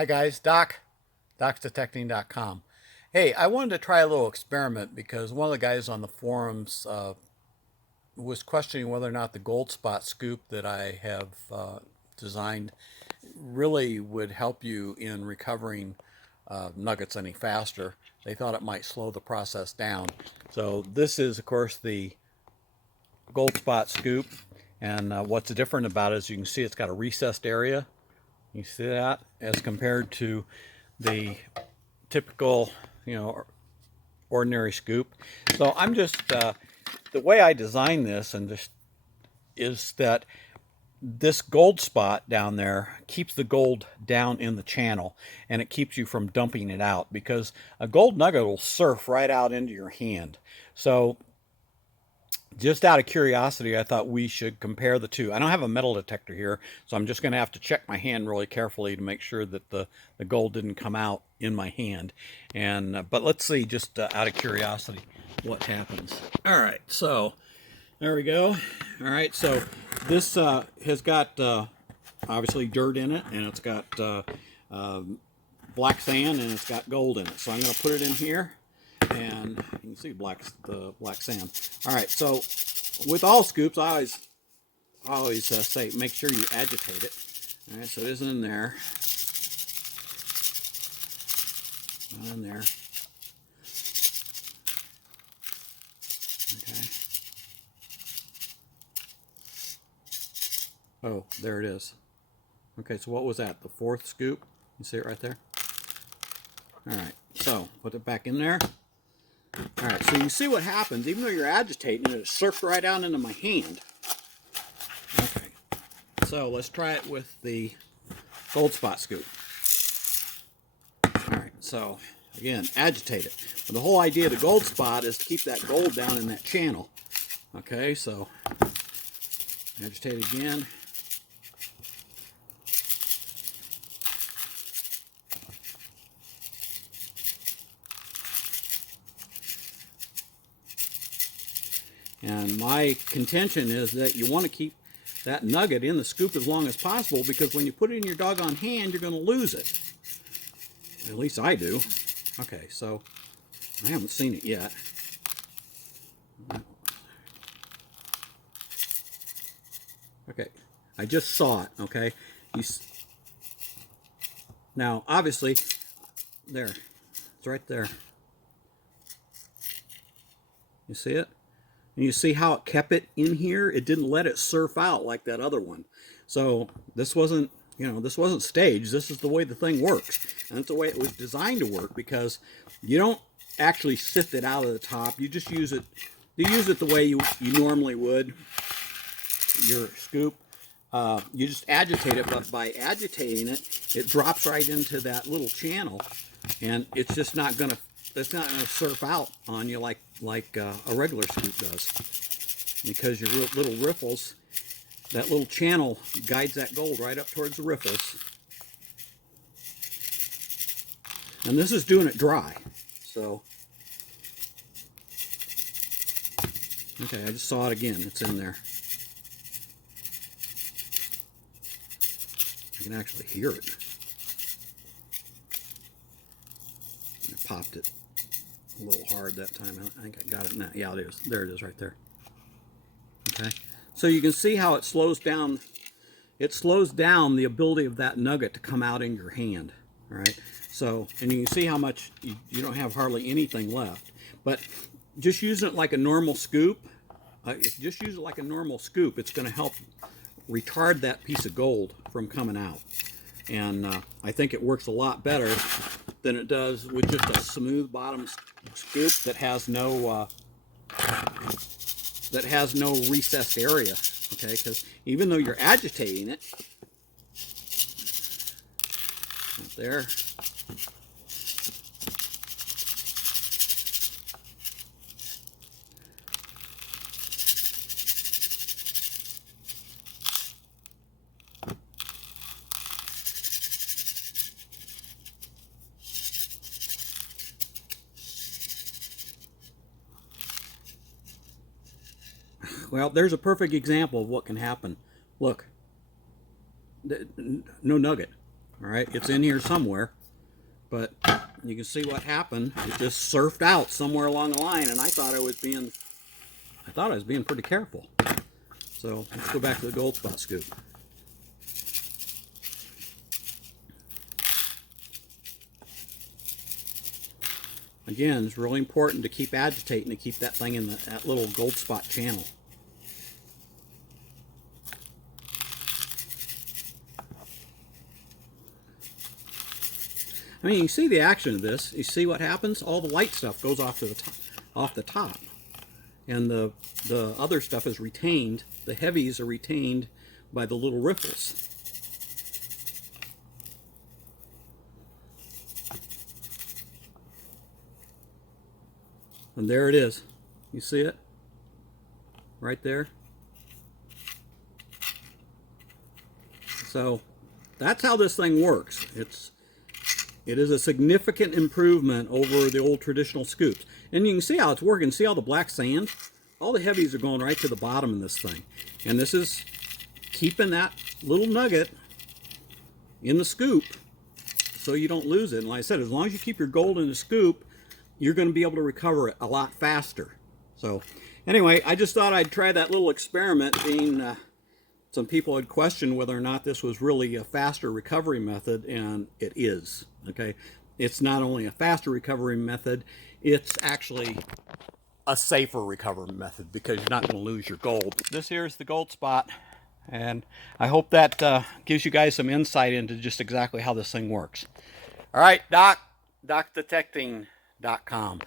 Hi guys, DocDetecting.com. Hey, I wanted to try a little experiment because one of the guys on the forums was questioning whether or not the gold spot scoop that I have designed really would help you in recovering nuggets any faster. They thought it might slow the process down. So this is, of course, the gold spot scoop. And what's different about it is you can see it's got a recessed area. You see that as compared to the typical, ordinary scoop. So I'm just the way I designed this and just is that this gold spot down there keeps the gold down in the channel and it keeps you from dumping it out because a gold nugget will surf right out into your hand. So just out of curiosity, I thought we should compare the two. I don't have a metal detector here, so I'm just going to have to check my hand really carefully to make sure that the gold didn't come out in my hand. And but let's see, just out of curiosity, what happens. All right, so there we go. All right, so this has got obviously dirt in it, and it's got black sand, and it's got gold in it. So I'm going to put it in here. And you can see the black sand. All right, so with all scoops, I always say make sure you agitate it. All right, so it isn't in there. Not in there. Okay. Oh, there it is. Okay, so what was that? The fourth scoop? You see it right there? All right, so put it back in there. All right, so you can see what happens. Even though you're agitating it, it surfed right down into my hand. Okay, so let's try it with the gold spot scoop. All right, so again, agitate it. But the whole idea of the gold spot is to keep that gold down in that channel. Okay, so agitate again. And my contention is that you want to keep that nugget in the scoop as long as possible because when you put it in your doggone hand, you're going to lose it. At least I do. Okay, so I haven't seen it yet. Okay, I just saw it, okay? Now, obviously, there, it's right there. You see it? And you see how it kept it in here? It didn't let it surf out like that other one. So this wasn't, this wasn't staged. This is the way the thing works. And that's the way it was designed to work because you don't actually sift it out of the top. You just use it, the way you normally would your scoop. You just agitate it, but by agitating it, it drops right into that little channel, and it's just not gonna surf out on you like a regular scoop does, because your little riffles, that little channel guides that gold right up towards the riffles. And this is doing it dry, so okay, I just saw it again. It's in there. I can actually hear it. I popped it a little hard that time. I think I got it now. Yeah, it is. There it is right there. Okay. So you can see how it slows down. It slows down the ability of that nugget to come out in your hand. All right. So, and you can see how much you don't have hardly anything left. But just using it like a normal scoop, just use it like a normal scoop, it's going to help retard that piece of gold from coming out. And I think it works a lot better than it does with just a smooth bottom scoop that has no recessed area. Okay, because even though you're agitating it, right there. Well, there's a perfect example of what can happen. Look, no nugget. All right, it's in here somewhere, but you can see what happened. It just surfed out somewhere along the line, and I thought I was being pretty careful. So let's go back to the gold spot scoop. Again, it's really important to keep agitating to keep that thing in that little gold spot channel. I mean, you see the action of this. You see what happens? All the light stuff goes off the top, and the other stuff is retained. The heavies are retained by the little ripples. And there it is. You see it? Right there. So that's how this thing works. It is a significant improvement over the old traditional scoops. And you can see how it's working. See all the black sand? All the heavies are going right to the bottom in this thing. And this is keeping that little nugget in the scoop so you don't lose it. And like I said, as long as you keep your gold in the scoop, you're going to be able to recover it a lot faster. So anyway, I just thought I'd try that little experiment, being some people had questioned whether or not this was really a faster recovery method, and it is. Okay, it's not only a faster recovery method, it's actually a safer recovery method because you're not going to lose your gold. This here is the gold spot, and I hope that gives you guys some insight into just exactly how this thing works. All right, docdetecting.com.